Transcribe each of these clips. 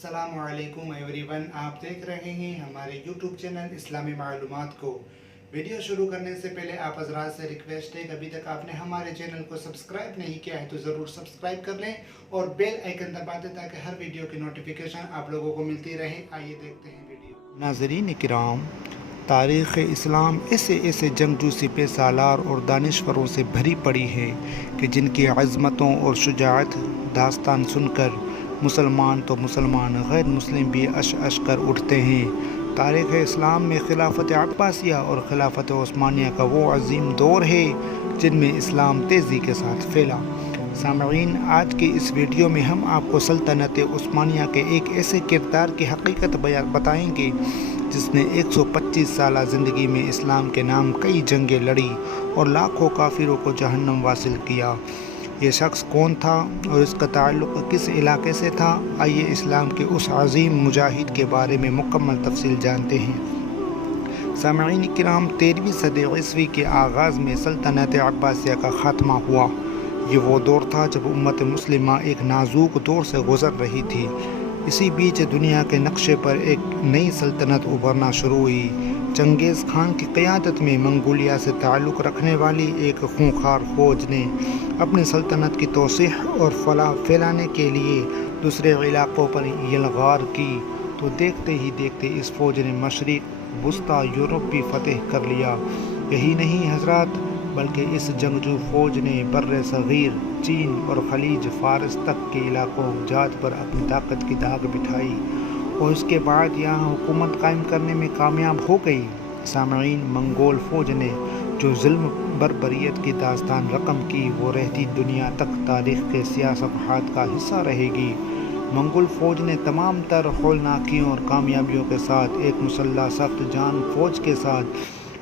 अस्सलामुअलैकुम एवरीवन, आप देख रहे हैं हमारे यूट्यूब चैनल इस्लामी मालूमात को। वीडियो शुरू करने से पहले आप हज़रात से रिक्वेस्ट है कि अभी तक आपने हमारे चैनल को सब्सक्राइब नहीं किया है तो ज़रूर सब्सक्राइब कर लें और बेल आइकन दबा दें ताकि हर वीडियो की नोटिफिकेशन आप लोगों को मिलती रहे। आइए देखते हैं वीडियो। नाज़रीन किराम, तारीख़ इस्लाम ऐसे ऐसे जंगजू सिपह सालार और दानिश्वरों से भरी पड़ी है कि जिनकी अज़मतों और शुजाअत दास्तान सुनकर मुसलमान तो मुसलमान गैर मुस्लिम भी अश अश कर उठते हैं। तारीख़ इस्लाम में खिलाफत अब्बासिया और खिलाफत उस्मानिया का वो अजीम दौर है जिनमें इस्लाम तेज़ी के साथ फैला। सामईन, आज की इस वीडियो में हम आपको सल्तनत उस्मानिया के एक ऐसे किरदार की हकीकत बताएंगे जिसने 125 साल ज़िंदगी में इस्लाम के नाम कई जंगें लड़ी और लाखों काफिरों को जहन्नम वासिल किया। ये शख्स कौन था और इसका ताल्लुक़ किस इलाके से था? आइए इस्लाम के उस अजीम मुजाहिद के बारे में मुकम्मल तफसील जानते हैं। सामईन किराम, 13वीं सदी ईस्वी के आगाज़ में सल्तनत अब्बासिया का ख़ात्मा हुआ। ये वो दौर था जब उम्मत मुस्लिमा एक नाजुक दौर से गुज़र रही थी। इसी बीच दुनिया के नक्शे पर एक नई सल्तनत उभरना शुरू हुई। चंगेज़ खान की क़यादत में मंगोलिया से ताल्लुक़ रखने वाली एक खूंखार फ़ौज ने अपनी सल्तनत की तोसीह और फलाह फैलाने के लिए दूसरे इलाक़ों पर यलगार की, तो देखते ही देखते इस फ़ौज ने मशरिक़ वुस्ता यूरोप भी फ़तह कर लिया। यही नहीं हज़रात, बल्कि इस जंगजू फ़ौज ने बर्र सग़ीर, चीन और खलीज फ़ारस तक के इलाक़ों जात पर अपनी ताकत की दाग बिठाई और उसके बाद यहाँ हुकूमत कायम करने में कामयाब हो गई। सामईन, मंगोल फ़ौज ने जो ज़ुल्म बर्बरियत की दास्तान रकम की वो रहती दुनिया तक तारीख़ के सियाह सफ़हात का हिस्सा रहेगी। मंगोल फ़ौज ने तमाम तर हौलनाकियों और कामयाबियों के साथ एक मुसल्लह सख्त जान फ़ौज के साथ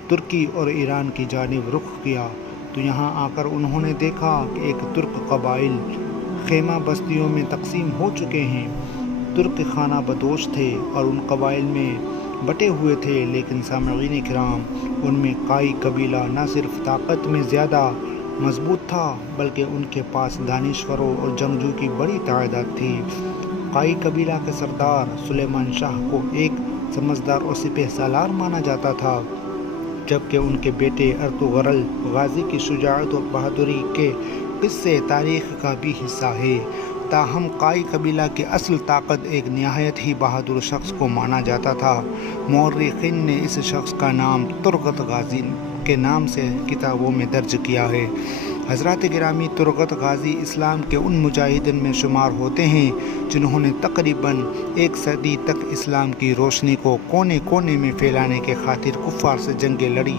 तुर्की और ईरान की जानिब रुख किया, तो यहाँ आकर उन्होंने देखा कि एक तुर्क कबाइल खेमा बस्तियों में तकसीम हो चुके हैं। तुर्क खाना बदोश थे और उन कबाइल में बटे हुए थे, लेकिन सामईन किराम, उनमें काई कबीला न सिर्फ ताकत में ज़्यादा मजबूत था बल्कि उनके पास दानिश्वरों और जंगजू की बड़ी तादाद थी। काई कबीला के सरदार सुलेमान शाह को एक समझदार और सिपह सालार माना जाता था, जबकि उनके बेटे अर्तुगरल गाजी की शुजाअत और बहादुरी के किस्से तारीख़ का भी हिस्सा है। ताहम काई कबीला की असल ताकत एक नहायत ही बहादुर शख्स को माना जाता था। मौर्रिखीन ने इस शख्स का नाम तुरगत गाजी के नाम से किताबों में दर्ज किया है। हज़रात गिरामी, तुरगत गाजी इस्लाम के उन मुजाहिदीन में शुमार होते हैं जिन्होंने तकरीबन एक सदी तक इस्लाम की रोशनी को कोने कोने में फैलाने के खातिर कुफ़ार से जंगें लड़ी।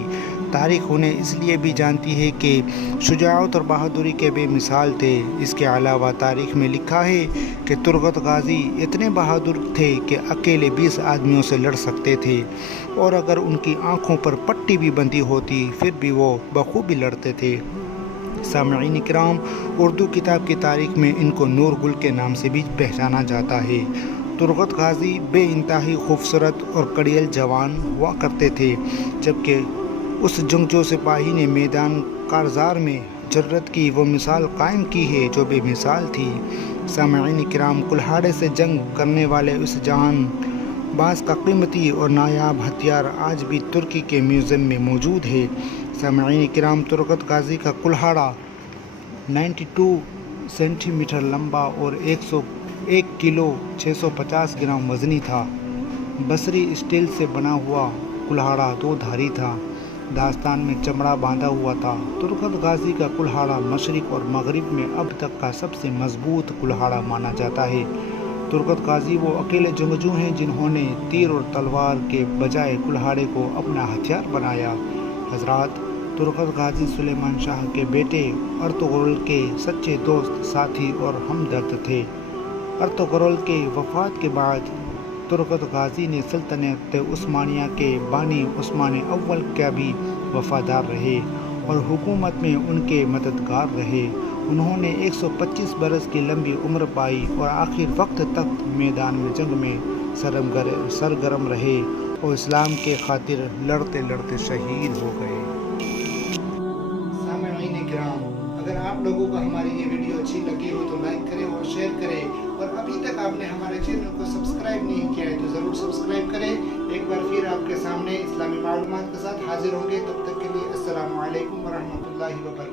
तारीख़ उन्हें इसलिए भी जानती है कि शुजाअत और बहादुरी के बेमिसाल थे। इसके अलावा तारीख़ में लिखा है कि तुरगत गाजी इतने बहादुर थे कि अकेले 20 आदमियों से लड़ सकते थे और अगर उनकी आँखों पर पट्टी भी बंधी होती फिर भी वो बखूबी लड़ते थे। सामईन किराम, उर्दू किताब की तारीख़ में इनको नूर गुल के नाम से भी पहचाना जाता है। तुरगत गाजी बेइंतहाई खूबसूरत और कड़ियल जवान हुआ करते थे, जबकि उस जंगजू सिपाही ने मैदान कारज़ार में जर्रत की वो मिसाल कायम की है जो बेमिसाल थी। सामईन किराम, कुल्हाड़े से जंग करने वाले उस जहान बाज का कीमती और नायाब हथियार आज भी तुर्की के म्यूज़ियम में मौजूद है। सामईन किराम, तुरगत गाजी का कुल्हाड़ा 92 सेंटीमीटर लंबा और 101 किलो 650 ग्राम वज़नी था। बसरी स्टील से बना हुआ कुल्हाड़ा 2 धारी था। दास्तान में चमड़ा बांधा हुआ था। तुरगत गाजी का कुल्हाड़ा मशरिक़ और मगरिब में अब तक का सबसे मजबूत कुल्हाड़ा माना जाता है। तुरगत गाजी वो अकेले जंगजू हैं जिन्होंने तीर और तलवार के बजाय कुल्हाड़े को अपना हथियार बनाया। हज़रात, तुरगत गाजी सुलेमान शाह के बेटे अर्तुगरुल के सच्चे दोस्त, साथी और हमदर्द थे। अर्तुगरुल के वफ़ात के बाद तुरगत गाजी ने सल्तनत उस्मानिया के बानी उस्मान अव्वल का भी वफ़ादार रहे और हुकूमत में उनके मददगार रहे। उन्होंने 125 बरस की लंबी उम्र पाई और आखिर वक्त तक मैदान में जंग में सरगर्म रहे और इस्लाम के खातिर लड़ते लड़ते शहीद हो गए। सामईन किराम, अगर आप लोगों को हमारी ये वीडियो अच्छी लगी हो तो लाइक करें और शेयर करें और अभी तक तक आपने हमारे चैनल को सब्सक्राइब नहीं किया है तो ज़रूर सब्सक्राइब करें। एक बार फिर आपके सामने इस्लामी मालूमात के साथ हाजिर होंगे। तब तक के लिए अस्सलामु अलैकुम व रहमतुल्लाहि व बरकातहू।